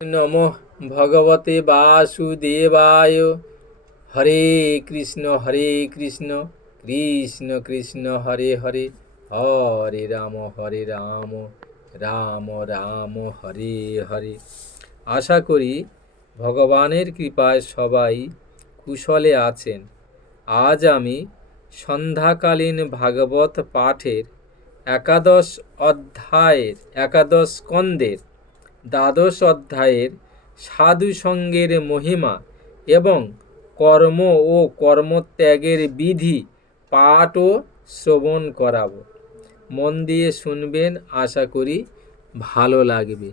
নমঃ ভগবতে বাসুদেবায়। হরে কৃষ্ণ কৃষ্ণ কৃষ্ণ হরে হরে, হরে রাম রাম রাম হরে হরে। আশা করি ভগবানের কৃপায় সবাই কুশলে আছেন। আজ আমি সন্ধ্যাকালীন ভাগবত পাঠের একাদশ স্কন্দের দ্বাদশ অধ্যায়ের সাধু সঙ্গের মহিমা এবং কর্ম ও কর্মত্যাগের বিধি পাঠ ও শ্রবণ করাব। মন দিয়ে শুনবেন, আশা করি ভালো লাগবে।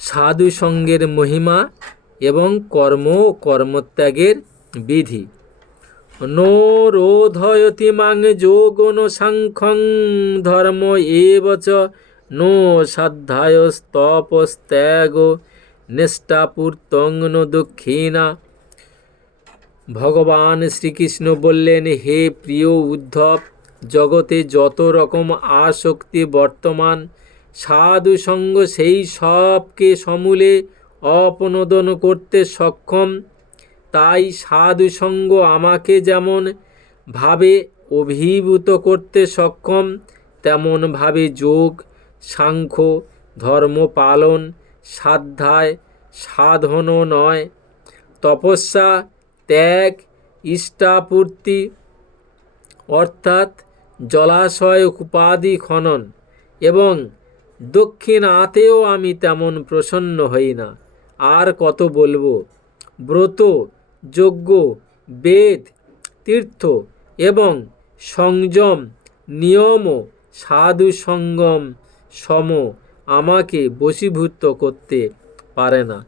সাধু সঙ্গের মহিমা এবং কর্মত্যাগের বিধি। নো রোধয়তি মাং যোগন সাংখ্যং ধর্ম এবচ নো সাধ্যায়স্তপস্ত্যাগ নিষ্ঠাপূর্তং নো দক্ষিণা। ভগবান শ্রীকৃষ্ণ বললেন, হে প্রিয় উদ্ধব, জগতে যত রকম আসক্তি বর্তমান, সাধু সঙ্গ সেই সবকে সমূলে অপনোদন করতে সক্ষম। তাই সাধু সঙ্গ আমাকে যেমন ভাবে অভিভূত করতে সক্ষম, তেমন ভাবে যোগ, সাংখ্য, ধর্ম পালন, সাধ্যায় সাধনও নয়, তপস্যা, ত্যাগ, ইষ্টাপূর্তি অর্থাৎ জলাশয় উপাধি খনন এবং দক্ষিণাতেও আমি তেমন প্রসন্ন হই না। আর কত বলবো। ব্রত, যজ্ঞ, বেদ, তীর্থ এবং সংযম নিয়ম সাধু সঙ্গম সম আমাকে বশীভূত করতে পারে না।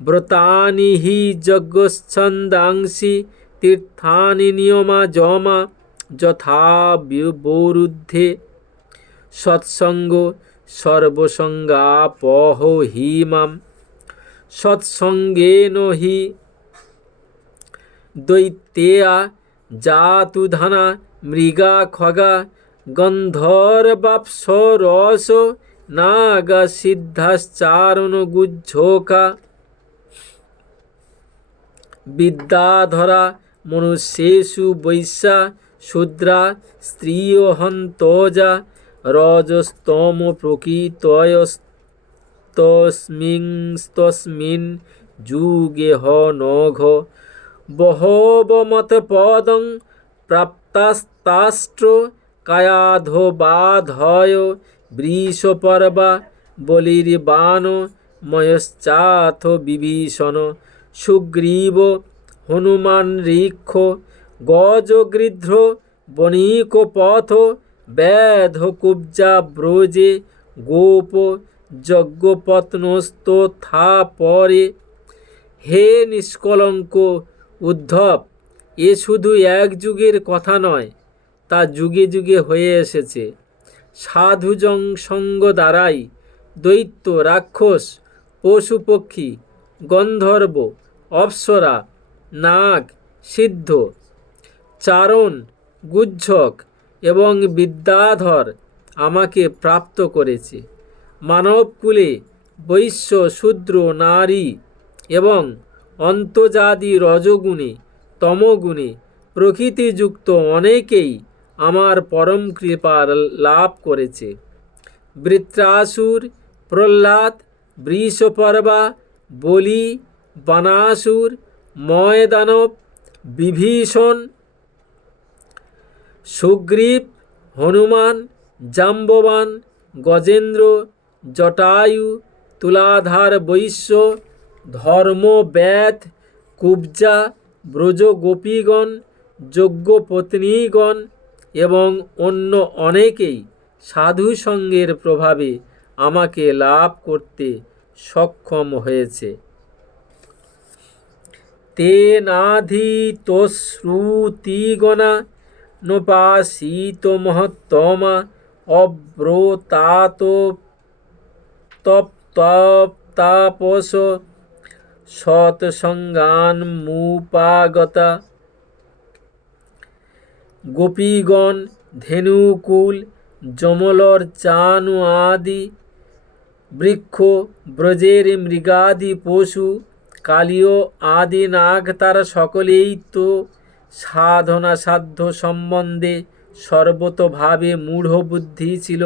ব্রতানি হি যজ্ঞচ্ছন্দাংসি তীর্থানি নিয়মা যমা যথা বিবরুদ্ধে সৎসঙ্গ সর্বসঙ্গাপহ হি মাম। সৎসঙ্গেন হি দৈত্যেয়া জাতুধানা মৃগা খগা গন্ধর্বাপ্সরস নাগা সিদ্ধাশ্চারণ গুজ্জোকা। বিদ্যাধরা মনুষ্যেষু বৈশ্যা শূদ্রা স্ত্রিয়হন্তজা রজস্তম প্রকৃতয়স্তস্মিন যুগে হ নঘ। বহবমতপদং প্রাপ্তাস্তাষ্ট্র কায়াধবাধয় বৃষপর্বা বলির্বাণ ময়শ্চাথ বিভীষণ। সুগ্রীব হনুমান ঋক্ষ গজগৃধ্র বণিকপথ ব্যাধকুব্জা ব্রজে গোপ যজ্ঞপত্নস্তথা পরে। হে নিষ্কলঙ্ক উদ্ধব, এ শুধু এক যুগের কথা নয়, তা যুগে যুগে হয়ে এসেছে। সাধুজন সঙ্গ দ্বারাই দৈত্য, রাক্ষস, পশু পক্ষী, গন্ধর্ব, অপ্সরা, নাগ, সিদ্ধ, চারণ, গুজ্জক এবং বিদ্যাধর আমাকে প্রাপ্ত করেছে। মানবকুলে বৈশ্য, শূদ্র, নারী এবং অন্তর্জাতি রজগুণে তমগুণে প্রকৃতিযুক্ত অনেকেই আমার পরম কৃপা লাভ করেছে। বৃত্রাসুর, প্রহ্লাদ, বৃষপর্বা, বলি, বানাসুর, ময়দানব, বিভীষণ, সুগ্রীব, হনুমান, জাম্ববান, গজেন্দ্র, জটায়ু, তুলাধার বৈশ্য, ধর্ম, বেদ, কুব্জা, ব্রজগোপীগণ, যজ্ঞপত্নীগণ এবং অন্য অনেকেই সাধু সঙ্গের প্রভাবে আমাকে লাভ করতে সক্ষম হয়েছে। তে নাধিতশ্রুতিগণা নোপাসিত মহত্তমা অব্রতাত তপ্তাপস সৎসঙ্গান্মুপাগতা। গোপীগণ, ধেনুকুল, যমলর চানু আদি বৃক্ষ, ব্রজের মৃগাদি পশু, কালীয় আদি নাগ, তারা সকলেই তো সাধনা সাধ্য সম্বন্ধে সর্বতোভাবে মূঢ় বুদ্ধি ছিল।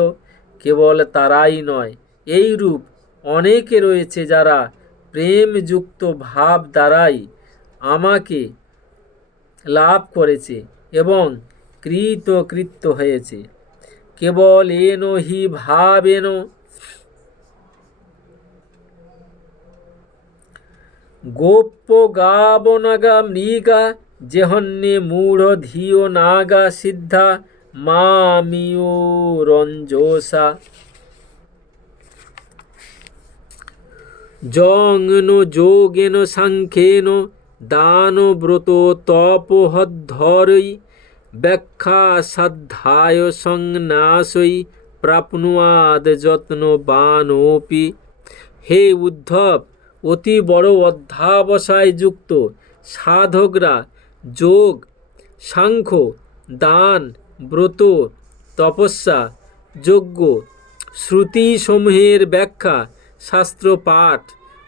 কেবল তারাই নয়, এইরূপ অনেকে রয়েছে যারা প্রেমযুক্ত ভাব দ্বারাই আমাকে লাভ করেছে এবং কৃতকৃত্য হয়েছে। কেবল এন হি ভাবেন গোপ্য গাবনাগা মৃগা যেহন্যে মূঢ় ধিও নাগা সিদ্ধা মামিও রঞ্জসা জংন যোগেন সাংখ্যেন দান ব্রত তপোহদ্ধরৈ ব্যাখ্যা সাধ্যায় সংন্যাসৈ প্রাপ্নুয়াদ যত্নবানোপি। হে উদ্ধব, অতি বড় অধ্যাবসায়যুক্ত সাধকরা যোগ, সাংখ্য, দান, ব্রত, তপস্যা, যজ্ঞ, শ্রুতিসমূহের ব্যাখ্যা, শাস্ত্র পাঠ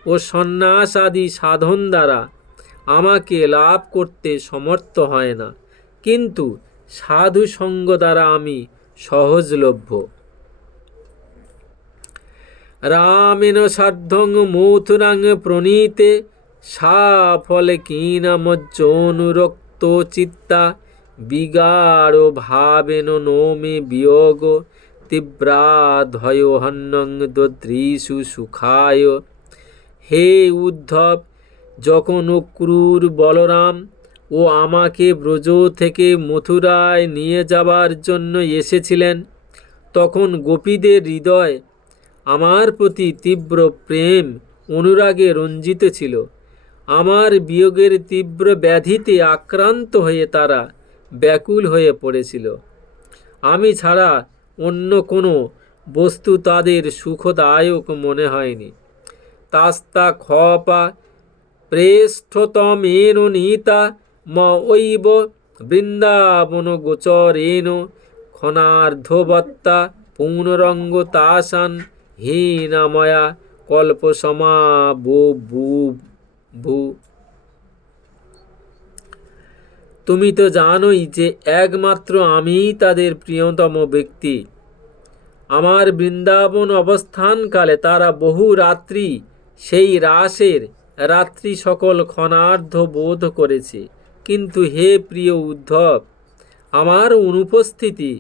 ও সন্ন্যাস আদি সাধন দ্বারা আমাকে লাভ করতে সমর্থ হয় না, কিন্তু সাধু সঙ্গ দ্বারা আমি সহজলভ্য। রামেণ সার্ধং মথুরাং প্রণীতে সাফলে কিনামজ্জনুরক্ত চিত্তা বিগাঢ় ভাবেন নো মে বিয়োগ তীব্রাধয়োহন্যং দদৃশু সুখায়। হে উদ্ধব, যখন ক্রূর বলরাম ও আমাকে ব্রজ থেকে মথুরায় নিয়ে যাবার জন্য এসেছিলেন, তখন গোপীদের হৃদয় আমার প্রতি তীব্র প্রেম অনুরাগে রঞ্জিত ছিল। আমার বিয়োগের তীব্র ব্যাধিতে আক্রান্ত হয়ে তারা ব্যাকুল হয়ে পড়েছিল। আমি ছাড়া অন্য কোনো বস্তু তাদের সুখদায়ক মনে হয়নি। তাস্তা খপা প্রেষ্ঠতমেন নীতা ম ঐব বৃন্দাবন গোচরেন ক্ষণার্ধবত্তা পূর্ণরঙ্গ তাসান হীনাময়া কল্পসমাবভূ। তুমি তো জানোই যে একমাত্র আমিই তাদের প্রিয়তম ব্যক্তি। আমার বৃন্দাবন অবস্থানকালে তারা বহু রাত্রি সেই রাসের রাত্রি সকল ক্ষণার্ধ বোধ করেছে। কিন্তু হে প্রিয় উদ্ধব, আমার অনুপস্থিতি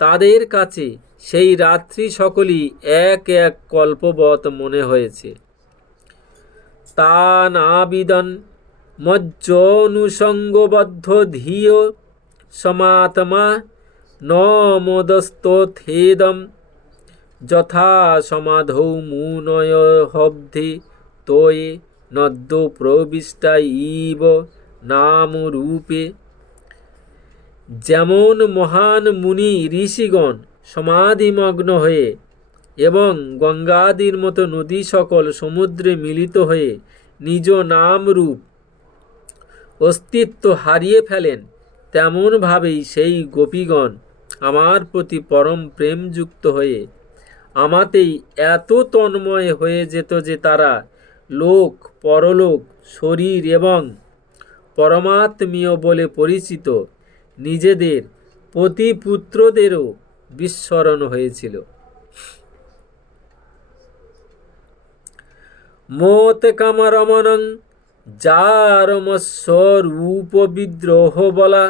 তাদের কাছে সেই রাত্রি সকলই এক এক কল্পবৎ মনে হয়েছে। তা নাবিদন মজ্জনুসঙ্গবদ্ধ ধিয় সমাত্মা ন মোদস্তথেদম যথা সমাধৌ মুনয় হব্ধে তয়ে নদ্য প্রবিষ্টা ইব নাম রূপে। যেমন মহান মুনি ঋষিগণ সমাধিমগ্ন হয়ে এবং গঙ্গাদির মতো নদী সকল সমুদ্রে মিলিত হয়ে নিজ নাম রূপ অস্তিত্ব হারিয়ে ফেলেন, তেমনভাবেই সেই গোপীগণ আমার প্রতি পরম প্রেমযুক্ত হয়ে আমাতেই এত তন্ময় হয়ে যেত যে তারা লোক, পরলোক, শরীর এবং পরমাত্মীয় বলে পরিচিত নিজেদের পতিপুত্রদেরও বিস্মরণ হয়েছিল। মোত কামরমণং যারমস্বরূপ বিদ্রোহ বলা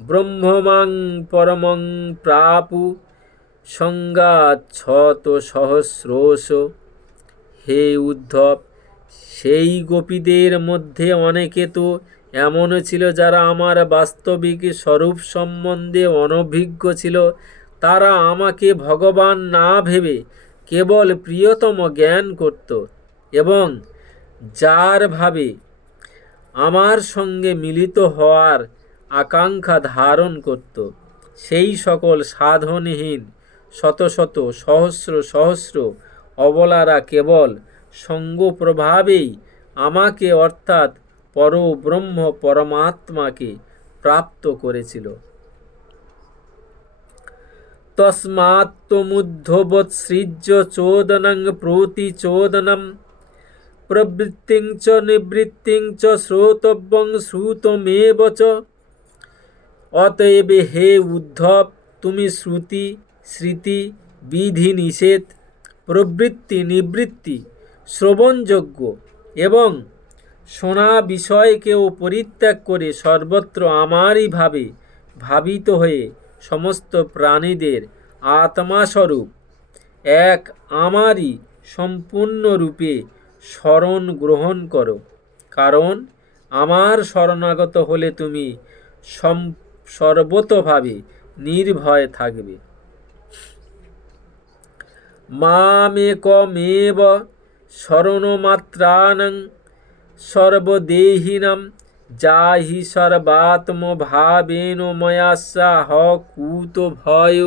ব্রহ্মমাং পরমং প্রাপু সংগাচ্ছত সহস্রশ। হে উদ্ধব, সেই গোপীদের মধ্যে অনেকে তো এমন ছিল যারা আমার বাস্তবিক স্বরূপ সম্বন্ধে অনভিজ্ঞ ছিল। তারা আমাকে ভগবান না ভেবে কেবল প্রিয়তম জ্ঞান করত এবং যার ভাবে আমার সঙ্গে মিলিত হওয়ার আকাঙ্ক্ষা ধারণ করত, সেই সকল সাধনহীন শত শত সহস্র সহস্র অবলারা কেবল সঙ্গপ্রভাবেই আমাকে অর্থাৎ পরব্রহ্ম পরমাত্মাকে প্রাপ্ত করেছিল। তস্মাত্তমুদ্ধবৎসৃজ্য চোদনং প্রতিচোদনম প্রবৃত্তিং চ নিবৃত্তিং চ শ্রোতব্যং শ্রুতমেব চ। অতএব হে উদ্ধব, তুমি শ্রুতি স্মৃতি বিধি নিষেধ প্রবৃত্তি নিবৃত্তি শ্রবণযোগ্য এবং শোনা বিষয়কেও পরিত্যাগ করে সর্বত্র আমারই ভাবে ভাবিত হয়ে সমস্ত প্রাণীদের আত্মাস্বরূপ এক আমারই সম্পূর্ণরূপে শরণ গ্রহণ করো, কারণ আমার শরণাগত হলে তুমি সর্বতোভাবে নির্ভয় থাকবে। মামেকমেব শরণমাত্রাণং সর্বদেহিনাং যাহি সর্বাত্মভাবেন ময়া সহ কুত ভয়।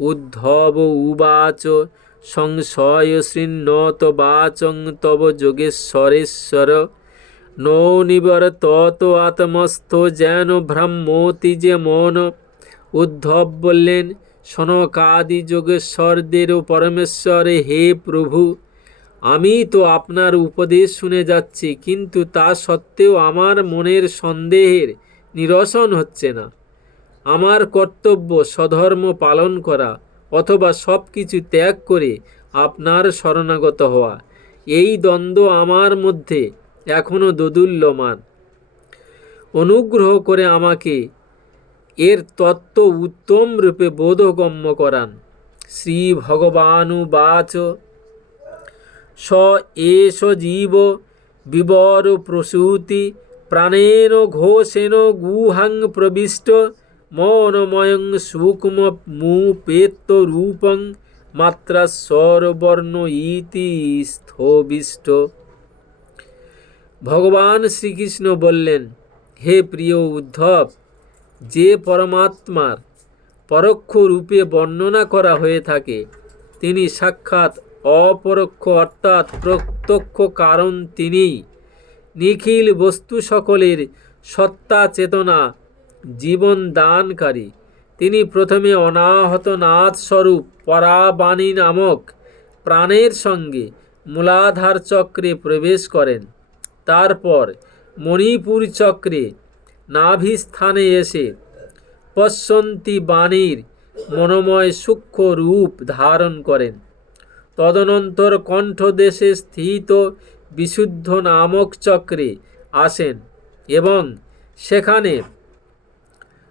উদ্ধব উবাচ সংশয় শৃণ্বত বাচং তব যোগেশ্বরেশ্বর নৌ নিবর্তত আত্মস্থ যেন ভ্রমোতি যে মন। উদ্ধব বললেন, সনকাদি যোগেশ্বরদেরও পরমেশ্বরে হে প্রভু, আমি তো আপনার উপদেশ শুনে যাচ্ছি, কিন্তু তা সত্ত্বেও আমার মনের সন্দেহের নিরসন হচ্ছে না। আমার কর্তব্য স্বধর্ম পালন করা অথবা সব কিছু ত্যাগ করে আপনার শরণাগত হওয়া, এই দ্বন্দ্ব আমার মধ্যে এখনও দোদুল্যমান। অনুগ্রহ করে আমাকে এর তত্ত্ব উত্তম রূপে বোধগম্য করান। শ্রী ভগবানুবাচ স এষ জীব বিবর প্রসূতি প্রাণেন ঘোষেন গুহাং প্রবিষ্ট মনময়ং সূক্ষ্ম মুপেত্ত রূপং মাত্রা স্বরবর্ণ ইতি স্থবিষ্ট। ভগবান শ্রীকৃষ্ণ বললেন, হে প্রিয় উদ্ধব, যে পরমাত্মার পরোক্ষ রূপে বর্ণনা করা হয়ে থাকে তিনি সাক্ষাৎ অপরোক্ষ অর্থাৎ প্রত্যক্ষ কারণ। তিনিই নিখিল বস্তু সকলের সত্তা চেতনা জীবন দানকারী। তিনি প্রথমে অনাহত নাথ স্বরূপ পরাবাণী নামক প্রাণের সঙ্গে মূলাধার চক্রে প্রবেশ করেন। তারপর মণিপুর চক্রে নাভিস্থানে এসে পশ্যন্তী বাণীর মনোময় সূক্ষ্ম রূপ ধারণ করেন। তদনন্তর কণ্ঠদেশে স্থিত বিশুদ্ধ নামক চক্রে আসেন এবং সেখানে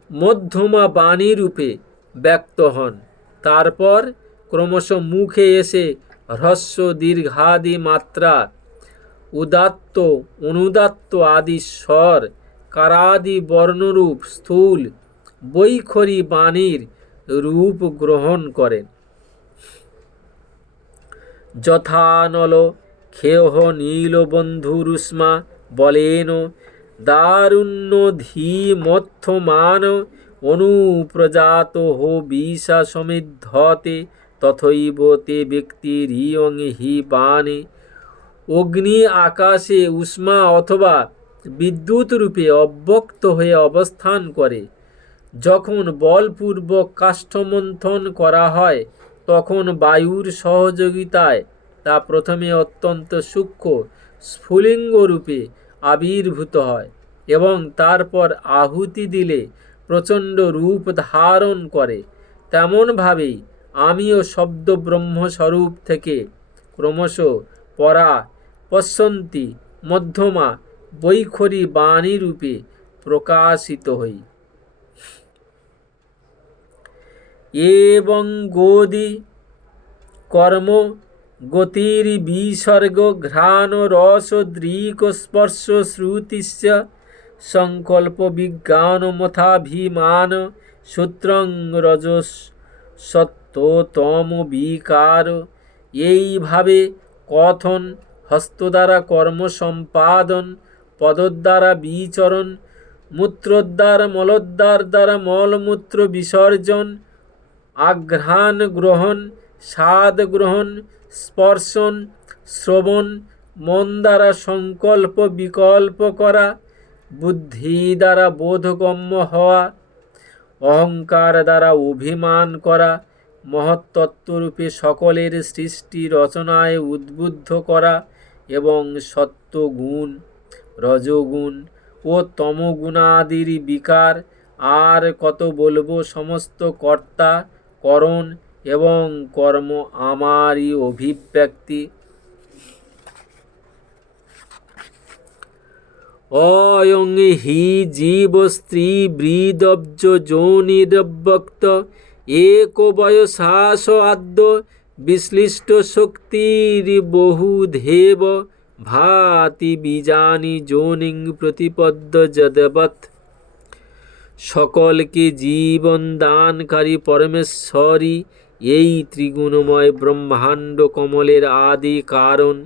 মধ্যমা বাণী রূপে ব্যক্ত হন। তারপর ক্রমশ মুখে এসে হ্রস্ব দীর্ঘাদি মাত্রা, উদাত্ত অনুদাত্ত আদি স্বর, কারাদি বর্ণরূপ স্থূল বৈখরী বাণীর রূপ গ্রহণ করেন। যথানল খেহ নীলবন্ধুরুষ্মা বলেন দারুণ্য ধীমথ্যমান অনুপ্রজাত হো বিষা সমিদ্ধতে তথৈব তে ব্যক্তিরিয়ং হি বাণে। অগ্নি আকাশে উষ্মা অথবা বিদ্যুৎ রূপে অব্যক্ত হয়ে অবস্থান করে। যখন বলপূর্বক কাষ্ঠমন্থন করা হয় তখন বায়ুর সহযোগিতায় তা প্রথমে অত্যন্ত সূক্ষ্ম স্ফুলিঙ্গ রূপে আবির্ভূত হয় এবং তারপর আহুতি দিলে প্রচণ্ড রূপ ধারণ করে। তেমনভাবেই আমিও শব্দ ব্রহ্মস্বরূপ থেকে ক্রমশ পরা পশ্যন্তী মধ্যমা বৈখরী বাণী রূপে প্রকাশিত হই। এবং গোদি কর্ম গতির বিসর্গ ঘ্রাণ রস দৃক স্পর্শ শ্রুতিস্য সংকল্প বিজ্ঞান মথাভিমান সূত্রং রজস সত্ত্বতম বিকার। এইভাবে কথন, হস্তদ্বারা কর্ম সম্পাদন, পদদ্বারা বিচরণ, মূত্রোদ্বার মলোদ্বার দ্বারা মলমূত্র বিসর্জন, আঘ্রাণ গ্রহণ, স্বাদ গ্রহণ, স্পর্শন, শ্রবণ, মন দ্বারা সংকল্প বিকল্প করা, বুদ্ধি দ্বারা বোধগম্য হওয়া, অহংকার দ্বারা অভিমান করা, মহত্তত্ত্বরূপে সকলের সৃষ্টি রচনায় উদ্বুদ্ধ করা এবং সত্ত্বগুণ, রজগুণ ও তমগুণাদির বিকার, আর কত বলবো, সমস্ত কর্তা, করণ এবং কর্ম আমারই অভিব্যক্তি। অয়ং হি জীব স্ত্রী বৃদব্জ যোনিরব্যক্ত এক বয়সাস আদ্য বিশ্লিষ্ট শক্তির বহুধেব ভাতি বীজানি যোনিং প্রতিপদ্য যদবৎ। সকলকে জীবন দানকারী পরমেশ্বরই এই ত্রিগুণময় ব্রহ্মাণ্ড কমলের আদি কারণ।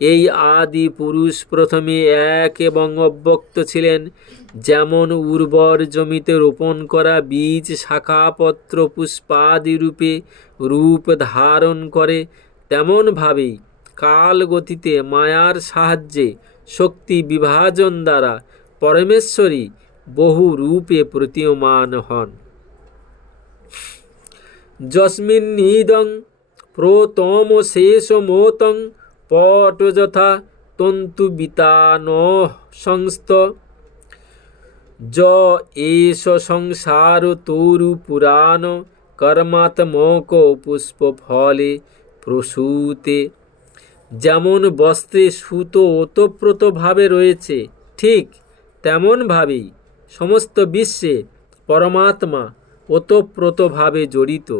এই আদি পুরুষ প্রথমে এক এবং অব্যক্ত ছিলেন। যেমন উর্বর জমিতে রোপণ করা বীজ শাখাপত্র পুষ্পাদি রূপে রূপ ধারণ করে, তেমনভাবেই কাল গতিতে মায়ার সাহায্যে শক্তি বিভাজন দ্বারা পরমেশ্বরী বহু রূপে প্রতীয়মান হন। যস্মিন্নিদং প্রতম শেষমোতং পট যথা তন্তুবিতান সংস্থ য এষ সংসার তরু পুরাণ কর্মাত্মক পুষ্প ফলে প্রসূতে। যেমন বস্ত্রে সুতো ওতপ্রোতভাবে রয়েছে, ঠিক তেমনভাবেই সমস্ত বিশ্বে পরমাত্মা ওতপ্রোতভাবে জড়িত।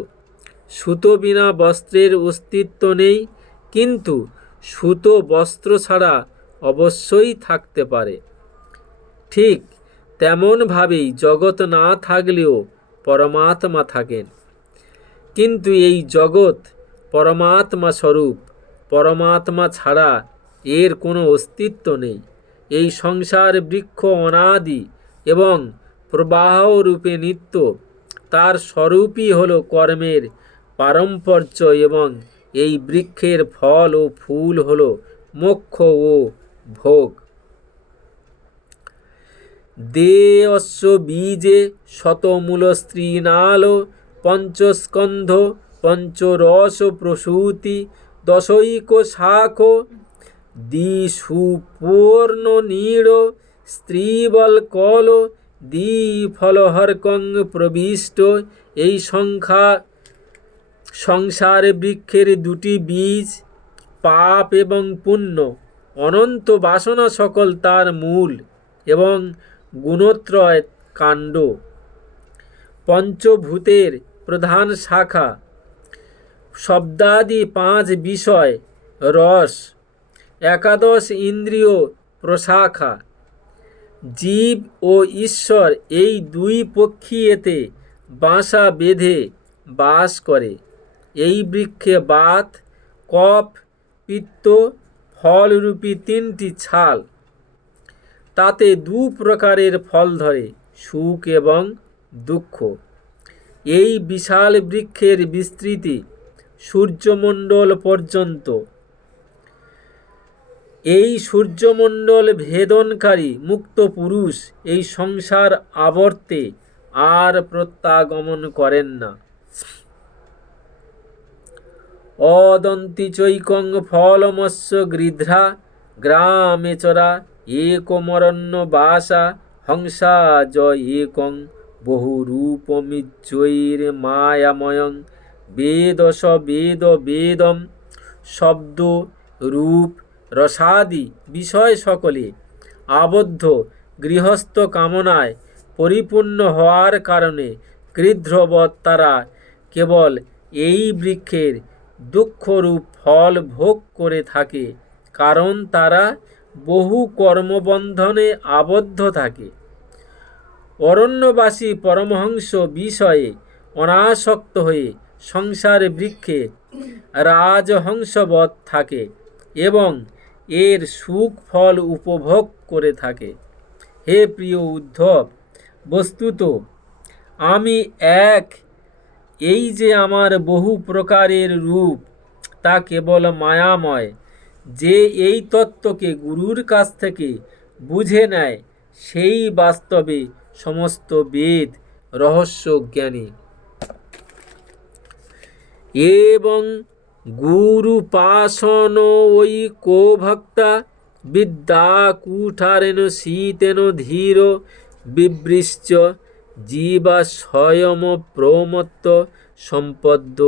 সুতো বিনা বস্ত্রের অস্তিত্ব নেই, কিন্তু সুতো বস্ত্র ছাড়া অবশ্যই থাকতে পারে। ঠিক তেমনভাবেই জগৎ না থাকলেও পরমাত্মা থাকেন, কিন্তু এই জগৎ পরমাত্মা স্বরূপ। পরমাত্মা ছাড়া এর কোনো অস্তিত্ব নেই। এই সংসার বৃক্ষ অনাদি এবং প্রবাহ রূপে নিত্য। তার স্বরূপই হল কর্মের পারম্পর্য এবং এই বৃক্ষের ফল ও ফুল হল মোক্ষ ও ভোগ। দেয়স্য বীজে শতমূল স্ত্রীনাল পঞ্চস্কন্ধ পঞ্চরস প্রসূতি দশৈক শাখ দ্বিসুপর্ণ নীড় স্ত্রীবলকল দ্বিফলহর্কং প্রবিষ্ট। এই সংসার বৃক্ষের দুটি বীজ, পাপ এবং পুণ্য, অনন্ত বাসনা সকল তার মূল এবং গুণত্রয় কাণ্ড। পঞ্চভূতের প্রধান শাখা, শব্দাদি 5 বিষয় রস, 11 ইন্দ্রিয় প্রশাখা। জীব ও ঈশ্বর এই দুই পক্ষী এতে বাসা বেঁধে বাস করে। এই বৃক্ষে বাত, কফ, পিত্ত, ফলরূপী 3টি ছাল। তাতে 2 প্রকারের ফল ধরে, সুখ এবং দুঃখ। এই বিশাল বৃক্ষের বিস্তৃতি সূর্যমণ্ডল পর্যন্ত। এই সূর্যমণ্ডল ভেদনকারী মুক্ত পুরুষ এই সংসার আবর্তে আর প্রত্যাগমন করেন না। অদন্তি চৈকং ফলমস্য গৃধ্রা গ্রামেচরা একমরণ্য বাসা হংসা জ একং বহুরূপমিজ্জৈর মায়াময়ং বেদস বেদ বেদম। শব্দ, রূপ, রসাদি বিষয় সকলে আবদ্ধ গৃহস্থ কামনায় পরিপূর্ণ হওয়ার কারণে গৃধ্রবৎ তারা কেবল এই বৃক্ষের দুঃখরূপ ফল ভোগ করে থাকে, কারণ তারা বহু কর্মবন্ধনে আবদ্ধ থাকে। অরণ্যবাসী পরমহংস বিষয়ে অনাসক্ত হয়ে সংসার বৃক্ষে রাজহংসবৎ থাকে এবং এর সুখ ফল উপভোগ করে থাকে। হে প্রিয় উদ্ধব, বস্তুত আমি এক, এই যে আমার বহু প্রকারের রূপ তা কেবল মায়াময়। যে এই তত্ত্বকে গুরুর কাছ থেকে বুঝে নেয় সেই বাস্তবে সমস্ত বেদ, রহস্য জ্ঞানী। এবং গুরুপাশনৈকো ভক্তা বিদ্যা কুঠারেণ শীতেন ধীর বিবৃশ্চ জীবা স্বয়ং প্রমত্ত সম্পদ্য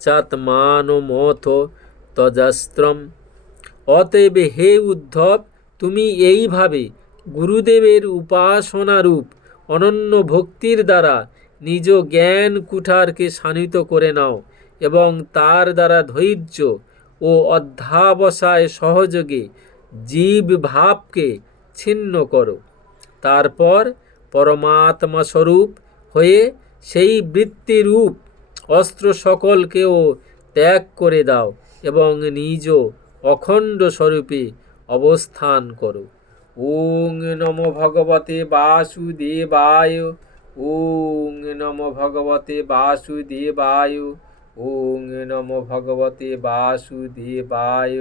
চাত্মানমথ তজাস্ত্রম। অতএব হে উদ্ধব, তুমি এইভাবে গুরুদেবের উপাসনারূপ অনন্য ভক্তির দ্বারা নিজ জ্ঞান কুঠারকে শানিত করে নাও এবং তার দ্বারা ধৈর্য ও অধ্যাবসায় সহযোগে জীব ভাবকে ছিন্ন করো। তারপর পরমাত্মা স্বরূপ হয়ে সেই বৃত্তিরূপ অস্ত্র সকলকেও ত্যাগ করে দাও এবং নিজ অখণ্ড স্বরূপে অবস্থান করো। ওং নমো ভগবতে বাসুদেবায়। ওং নমো ভগবতে বাসুদেবায়। ওং নমো ভগবতে বাসুদেবায়।